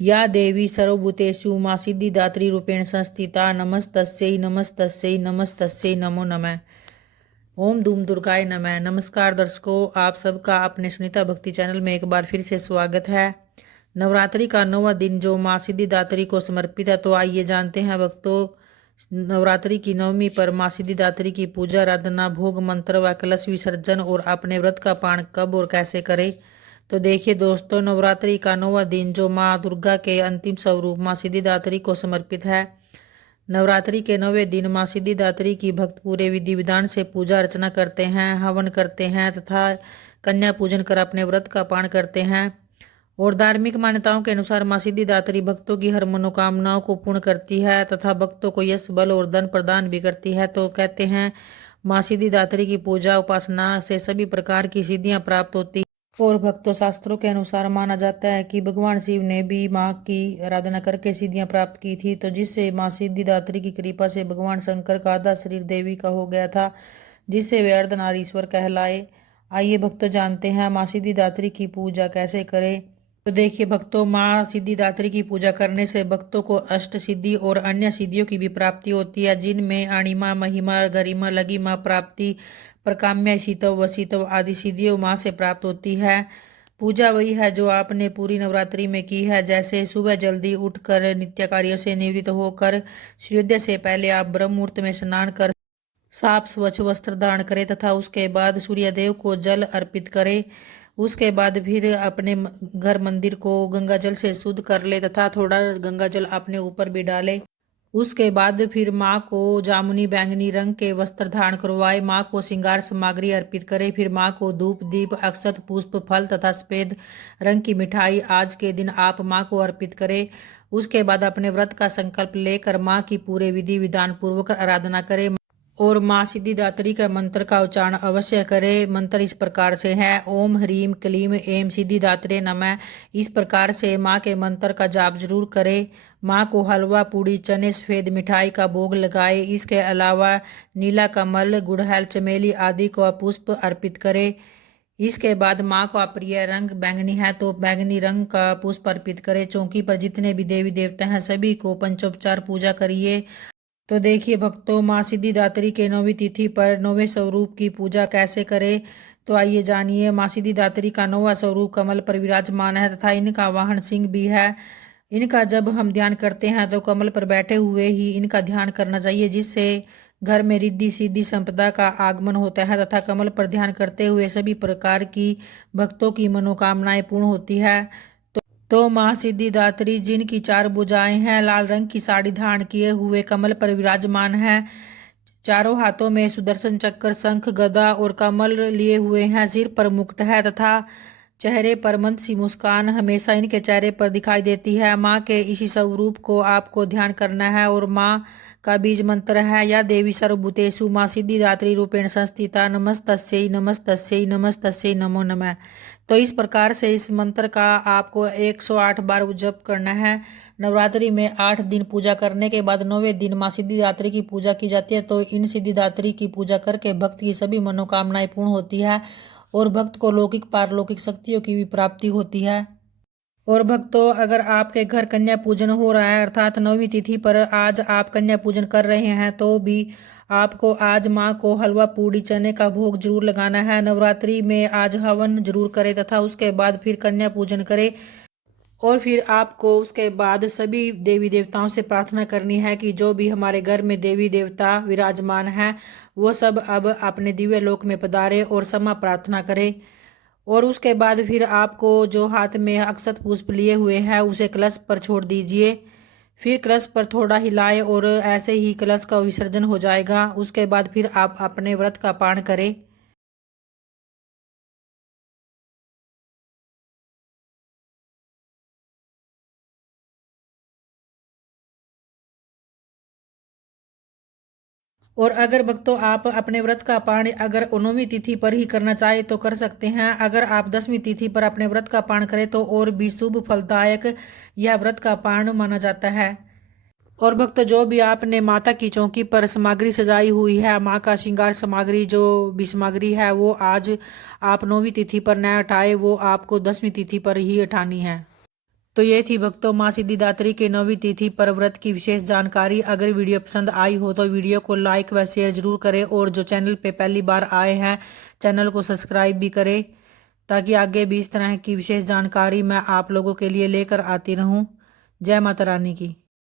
या देवी सर्वभूतेषु मा सिद्धिदात्री रूपेण संस्थिता नमस्तस्यै नमस्तस्यै नमस्तस्यै नमो नमः। ओम धूम दुर्गाय नमः। नमस्कार दर्शकों, आप सबका अपने सुनीता भक्ति चैनल में एक बार फिर से स्वागत है। नवरात्रि का 9वां दिन जो माँ सिद्धिदात्री को समर्पित है, तो आइए जानते हैं भक्तों, नवरात्रि की 9वीं पर माँ सिद्धिदात्री की पूजा, आराधना, भोग मंत्र व कलश विसर्जन और अपने व्रत का पारण कब और कैसे करें। तो देखिए दोस्तों, नवरात्रि का 9वां दिन जो माँ दुर्गा के अंतिम स्वरूप माँ सिद्धिदात्री को समर्पित है। नवरात्रि के 9वें दिन माँ सिद्धिदात्री की भक्त पूरे विधि विधान से पूजा अर्चना करते हैं, हवन करते हैं तथा कन्या पूजन कर अपने व्रत का पारण करते हैं। और धार्मिक मान्यताओं के अनुसार माँ सिद्धिदात्री भक्तों की हर मनोकामनाओं को पूर्ण करती है तथा भक्तों को यश, बल और धन प्रदान भी करती है। तो कहते हैं, माँ सिद्धिदात्री की पूजा उपासना से सभी प्रकार की सिद्धियां प्राप्त होती हैं। और भक्तों, शास्त्रों के अनुसार माना जाता है कि भगवान शिव ने भी माँ की आराधना करके सिद्धियां प्राप्त की थी, तो जिससे माँ सिद्धिदात्री की कृपा से भगवान शंकर का आधा शरीर देवी का हो गया था, जिससे वे अर्धनारीश्वर कहलाए। आइए भक्तों, जानते हैं माँ सिद्धिदात्री की पूजा कैसे करें। तो देखिए भक्तों, माँ सिद्धिदात्री की पूजा करने से भक्तों को अष्ट सिद्धि और अन्य सिद्धियों की भी प्राप्ति होती है, जिनमें अणिमा, महिमा, गरिमा, लघिमा, प्राप्ति, प्रकाम्य, शीतव, वसीतव आदि सिद्धियों माँ से प्राप्त होती है। पूजा वही है जो आपने पूरी नवरात्रि में की है, जैसे सुबह जल्दी उठकर नित्य कार्यों से निवृत्त होकर सूर्योदय से पहले आप ब्रह्म मुहूर्त में स्नान कर साफ स्वच्छ वस्त्र धारण करें तथा उसके बाद सूर्यदेव को जल अर्पित करें। उसके बाद फिर अपने घर मंदिर को गंगा जल से शुद्ध कर ले तथा थोड़ा गंगा जल अपने ऊपर भी डाले। उसके बाद फिर माँ को जामुनी बैंगनी रंग के वस्त्र धारण करवाए, माँ को श्रृंगार सामग्री अर्पित करे। फिर माँ को धूप, दीप, अक्षत, पुष्प, फल तथा सफेद रंग की मिठाई आज के दिन आप माँ को अर्पित करें। उसके बाद अपने व्रत का संकल्प लेकर माँ की पूरे विधि विधान पूर्वक आराधना करें और माँ सिद्धिदात्री का मंत्र का उच्चारण अवश्य करें। मंत्र इस प्रकार से है: ओम ह्रीम क्लीम ऐं सिद्धिदात्रे नमः। इस प्रकार से माँ के मंत्र का जाप जरूर करें। माँ को हलवा, पूड़ी, चने, सफेद मिठाई का भोग लगाए। इसके अलावा नीला कमल, गुड़हल, चमेली आदि को पुष्प अर्पित करें। इसके बाद माँ का प्रिय रंग बैंगनी है, तो बैंगनी रंग का पुष्प अर्पित करें। चौकी पर जितने भी देवी देवता हैं सभी को पंचोपचार पूजा करिए। तो देखिए भक्तों, माँ सिद्धिदात्री के 9वीं तिथि पर 9वें स्वरूप की पूजा कैसे करें। तो आइए जानिए। माँ सिद्धिदात्री का 9वां स्वरूप कमल पर विराजमान है तथा इनका वाहन सिंह भी है। इनका जब हम ध्यान करते हैं तो कमल पर बैठे हुए ही इनका ध्यान करना चाहिए, जिससे घर में रिद्धि सिद्धि संपदा का आगमन होता है तथा कमल पर ध्यान करते हुए सभी प्रकार की भक्तों की मनोकामनाएं पूर्ण होती है। तो माँ सिद्धिदात्री जिनकी 4 भुजाएं हैं, लाल रंग की साड़ी धारण किए हुए कमल पर विराजमान है, चारों हाथों में सुदर्शन चक्र, शंख, गदा और कमल लिए हुए हैं, सिर पर मुकुट है तथा चेहरे पर मंद सी मुस्कान हमेशा इनके चेहरे पर दिखाई देती है। माँ के इसी स्वरूप को आपको ध्यान करना है और माँ का बीज मंत्र है: या देवी सर्वभूतेषु माँ सिद्धिदात्री रूपेण संस्थिता नमस्तस्यै नमस्तस्यै नमस्तस्यै नमो नमः। तो इस प्रकार से इस मंत्र का आपको 108 बार जप करना है। नवरात्रि में 8 दिन पूजा करने के बाद 9वें दिन माँ सिद्धिदात्री की पूजा की जाती है। तो इन सिद्धिदात्री की पूजा करके भक्त की सभी मनोकामनाएं पूर्ण होती है और भक्त को लौकिक पारलौकिक शक्तियों की भी प्राप्ति होती है। और भक्तों, अगर आपके घर कन्या पूजन हो रहा है, अर्थात 9वीं तिथि पर आज आप कन्या पूजन कर रहे हैं, तो भी आपको आज माँ को हलवा, पूड़ी, चने का भोग जरूर लगाना है। नवरात्रि में आज हवन जरूर करें तथा उसके बाद फिर कन्या पूजन करें। और फिर आपको उसके बाद सभी देवी देवताओं से प्रार्थना करनी है कि जो भी हमारे घर में देवी देवता विराजमान हैं, वो सब अब अपने दिव्य लोक में पधारे और क्षमा प्रार्थना करें। और उसके बाद फिर आपको जो हाथ में अक्षत पुष्प लिए हुए हैं उसे कलश पर छोड़ दीजिए। फिर कलश पर थोड़ा हिलाएं और ऐसे ही कलश का विसर्जन हो जाएगा। उसके बाद फिर आप अपने व्रत का पारण करें। और अगर भक्तों आप अपने व्रत का पारण अगर 9वीं तिथि पर ही करना चाहे तो कर सकते हैं। अगर आप 10वीं तिथि पर अपने व्रत का पारण करें तो और भी शुभ फलदायक यह व्रत का पारण माना जाता है। और भक्तों, जो भी आपने माता की चौकी पर सामग्री सजाई हुई है, माँ का श्रृंगार सामग्री जो भी सामग्री है, वो आज आप 9वीं तिथि पर न उठाए, वो आपको 10वीं तिथि पर ही उठानी है। तो ये थी भक्तों माँ सिद्धिदात्री के 9वीं तिथि पर व्रत की विशेष जानकारी। अगर वीडियो पसंद आई हो तो वीडियो को लाइक व शेयर जरूर करें, और जो चैनल पे पहली बार आए हैं चैनल को सब्सक्राइब भी करें, ताकि आगे भी इस तरह की विशेष जानकारी मैं आप लोगों के लिए लेकर आती रहूं। जय माता रानी की।